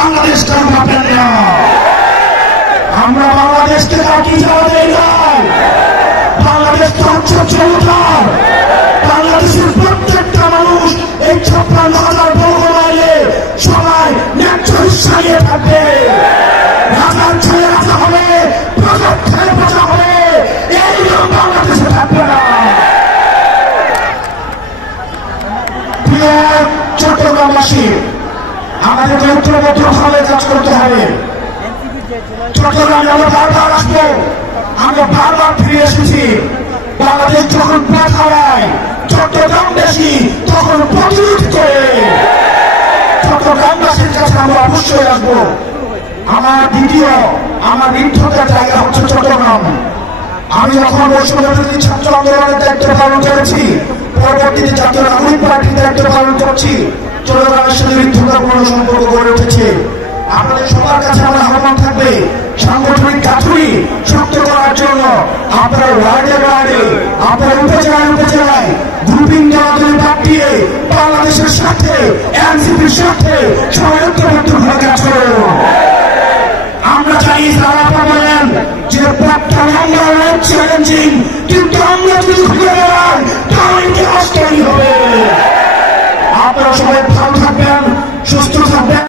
বাংলাদেশটা পাবেন না। আমরা বাংলাদেশকে কি যাওয়া দেয় না। বাংলাদেশ তো হচ্ছে জনতার। বাংলাদেশের প্রত্যেকটা মানুষ এই 56,000 বর্গ মাইলে সবাই ন্যায্য হিস্সা নিয়ে থাকবে। রাজার ছেলে রাজা হবে, প্রজার ছেলে প্রজা হবে, এই নিয়ম বাংলাদেশে থাকবে না। প্রিয় চট্টগ্রামবাসী, আমাদের ঐক্যবদ্ধভাবে কাজ করতে হবে। চট্টগ্রামে আমরা বারবার আসবো, আমরা বারবার ফিরে এসেছি। বাংলাদেশ যখন পথ হারায়, চট্টগ্রামবাসী তখন প্রতিরোধ করে। চট্টগ্রামবাসীর কাছে আমরা অবশ্যই আসবো। আমার নির্ভরতার জায়গা হচ্ছে চট্টগ্রাম। আমি যখন বৈষম্যবিরোধী ছাত্র আন্দোলনের দায়িত্ব পালন করেছি, পরবর্তীতে জাতীয় নাগরিক পার্টির দায়িত্ব পালন করছি, চট্টগ্রামের সাথে মিত্রতাপূর্ণ সম্পর্ক গড়ে উঠেছে। আপনাদের সবার কাছে আমার আহ্বান থাকবে, সাংগঠনিক গাঁথুনি শক্ত করার জন্য আপনার ওয়ার্ডে ওয়ার্ডে, আপনার উপজেলায় গ্রুপিং দলাদলি বাদ দিয়ে বাংলাদেশের সাথে, এনসিপির সাথে সবাই ঐক্যবদ্ধভাবে কাজ করুন। আমরা চাই যারা বলেন যে পথটা লম্বা অনেক চ্যালেঞ্জিং, কিন্তু আমরা